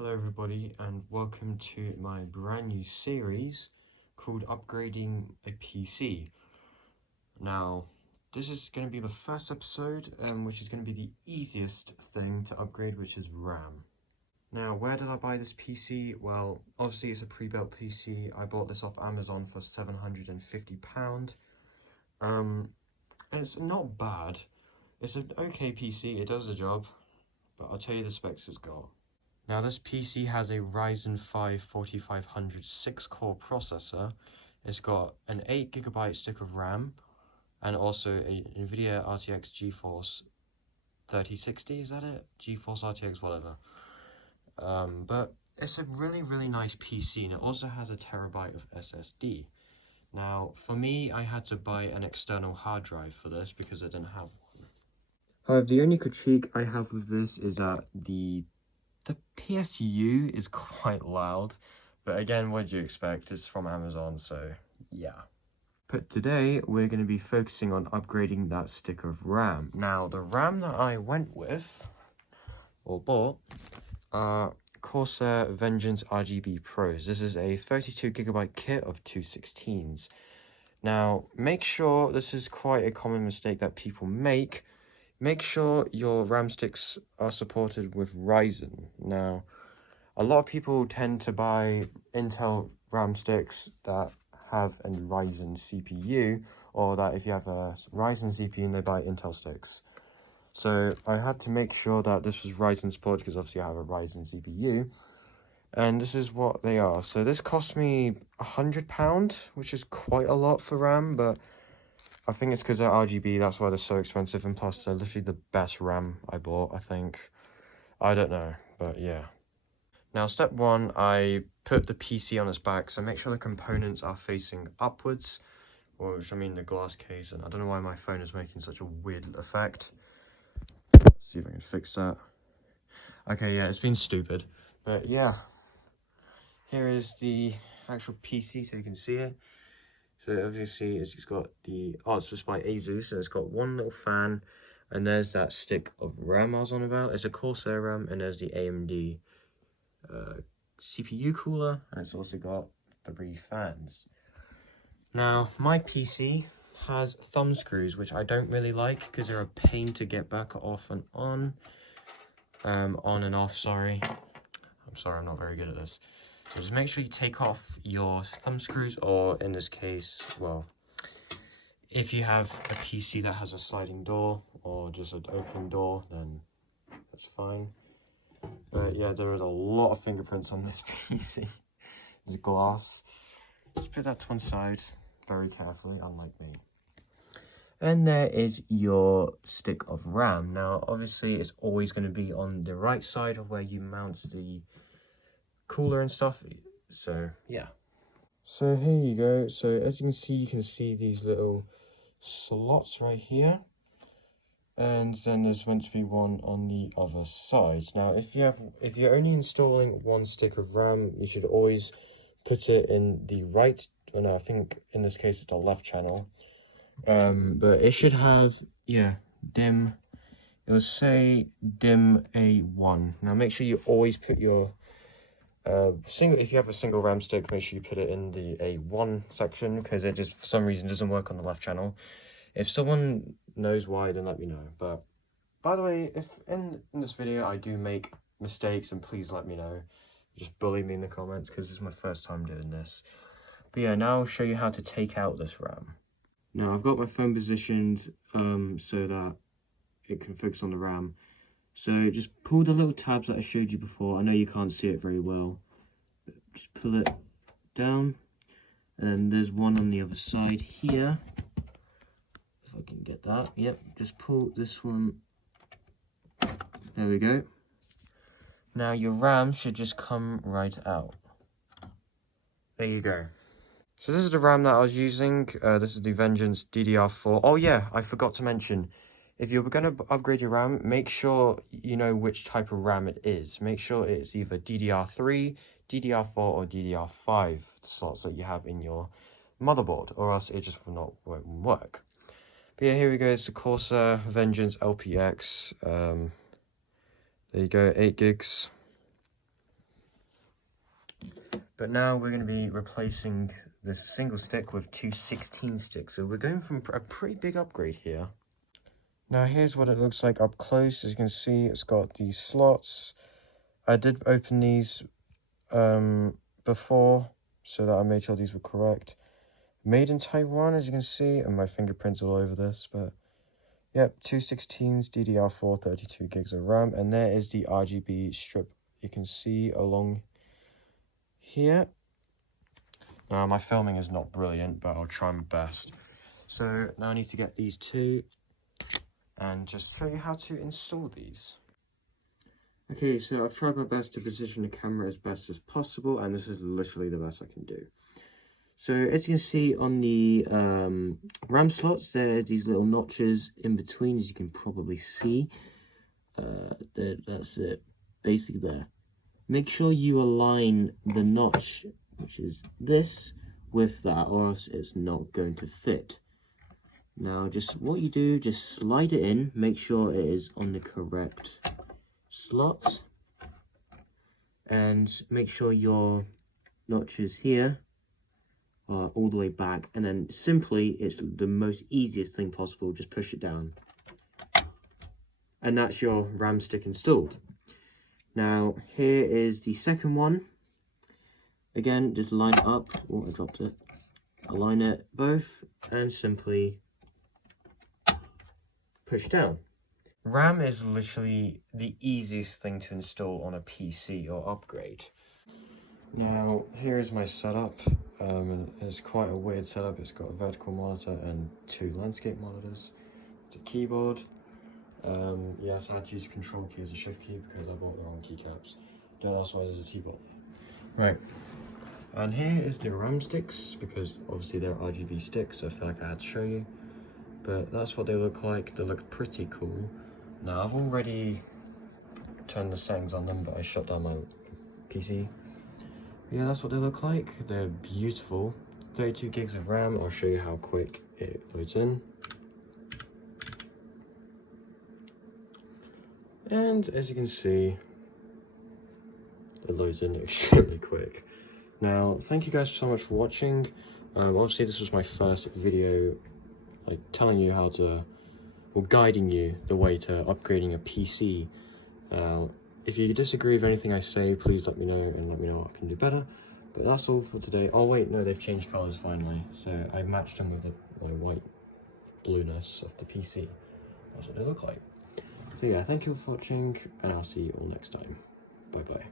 Hello everybody and welcome to my brand new series called Upgrading a PC. Now, this is going to be the first episode, which is going to be the easiest thing to upgrade, which is RAM. Now, where did I buy this PC? Well, obviously it's a pre-built PC. I bought this off Amazon for £750. And it's not bad. It's an okay PC, it does the job, but I'll tell you the specs it's got. Now this PC has a Ryzen 5 4500 6-core processor. It's got an 8GB stick of RAM and also a NVIDIA RTX GeForce 3060, is that it? GeForce RTX whatever. But it's a really nice PC, and it also has a terabyte of SSD. Now for me, I had to buy an external hard drive for this because I didn't have one. However, the only critique I have with this is that the PSU is quite loud, but again, what do you expect? It's from Amazon, so yeah. But today, we're going to be focusing on upgrading that stick of RAM. Now, the RAM that I went with, or bought, are Corsair Vengeance RGB Pros. This is a 32GB kit of 216s. Now, make sure, this is quite a common mistake that people make, make sure your RAM sticks are supported with Ryzen. Now, a lot of people tend to buy Intel RAM sticks that have a Ryzen CPU, or that if you have a Ryzen CPU, they buy Intel sticks. So I had to make sure that this was Ryzen supported because obviously I have a Ryzen CPU. And this is what they are. So this cost me £100, which is quite a lot for RAM, but I think it's because they're RGB, that's why they're so expensive, and plus they're literally the best RAM I bought, I think. I don't know, but yeah. Now, step one, I put the PC on its back, so make sure the components are facing upwards, which I mean the glass case, and I don't know why my phone is making such a weird effect. Let's see if I can fix that. Okay, yeah, it's been stupid, but yeah. Here is the actual PC, so you can see it. So obviously it's got the it's by ASUS, and it's got one little fan, and there's that stick of RAM I was on about. It's a Corsair RAM, and there's the AMD CPU cooler, and it's also got 3 fans. Now my PC has thumb screws, which I don't really like because they're a pain to get back off and on and off. Sorry, I'm not very good at this. So just make sure you take off your thumb screws, or in this case, well, if you have a PC that has a sliding door or just an open door, then that's fine. But yeah, there is a lot of fingerprints on this PC. There's glass. Just put that to one side very carefully, unlike me. And there is your stick of RAM. Now, obviously, it's always going to be on the right side of where you mount the cooler and stuff. So yeah. So here you go. So as you can see these little slots right here, and then there's meant to be one on the other side. Now if you're only installing one stick of RAM, you should always put it in the right, no, I think in this case it's the left channel, but it should have, yeah, DIMM. It will say DIMM A1. Now make sure you always put your if you have a single RAM stick, make sure you put it in the A1 section, because it just for some reason doesn't work on the left channel. If someone knows why, then let me know. But by the way, if in this video I do make mistakes, then please let me know. Just bully me in the comments, because this is my first time doing this. But yeah, now I'll show you how to take out this RAM. Now I've got my phone positioned so that it can focus on the RAM. So just pull the little tabs that I showed you before. I know you can't see it very well. But just pull it down. And there's one on the other side here. If I can get that. Yep, just pull this one. There we go. Now your RAM should just come right out. There you go. So this is the RAM that I was using. This is the Vengeance DDR4. Oh yeah, I forgot to mention. If you're going to upgrade your RAM, make sure you know which type of RAM it is. Make sure it's either DDR3, DDR4, or DDR5 slots that you have in your motherboard, or else it just won't work. But yeah, here we go. It's the Corsair Vengeance LPX. There you go, 8 gigs. But now we're going to be replacing this single stick with two 16 sticks. So we're going from a pretty big upgrade here. Now here's what it looks like up close. As you can see, it's got these slots. I did open these before, so that I made sure these were correct. Made in Taiwan, as you can see, and my fingerprints all over this, but yep, two 16s, DDR4, 32 gigs of RAM, and there is the RGB strip you can see along here. Now my filming is not brilliant, but I'll try my best. So now I need to get these two and just show you how to install these. Okay, so I've tried my best to position the camera as best as possible, and this is literally the best I can do. So as you can see on the RAM slots, there are these little notches in between, as you can probably see. That's it, basically there. Make sure you align the notch, which is this, with that, or else it's not going to fit. Now, just what you do, just slide it in, make sure it is on the correct slot, and make sure your notches here are all the way back, and then simply, it's the most easiest thing possible, just push it down. And that's your RAM stick installed. Now, here is the second one. Again, just line it up. Oh, I dropped it. Align it both, and simply push down. RAM is literally the easiest thing to install on a PC or upgrade. Now, here is my setup. It's quite a weird setup. It's got a vertical monitor and two landscape monitors. The keyboard. Yes, I had to use control key as a shift key because I bought the wrong keycaps. Don't ask why there's a T-bolt. Right. And here is the RAM sticks, because obviously they're RGB sticks, so I feel like I had to show you. But that's what they look like. They look pretty cool. Now, I've already turned the settings on them, but I shut down my PC. Yeah, that's what they look like. They're beautiful. 32 gigs of RAM. I'll show you how quick it loads in. And as you can see, it loads in extremely quick. Now, thank you guys so much for watching. Obviously, this was my first video, like telling you how to, or guiding you the way to upgrading a PC. If you disagree with anything I say, please let me know and let me know what I can do better. But that's all for today. Oh wait, no, they've changed colours finally. So I matched them with the white blueness of the PC. That's what they look like. So yeah, thank you for watching, and I'll see you all next time. Bye bye.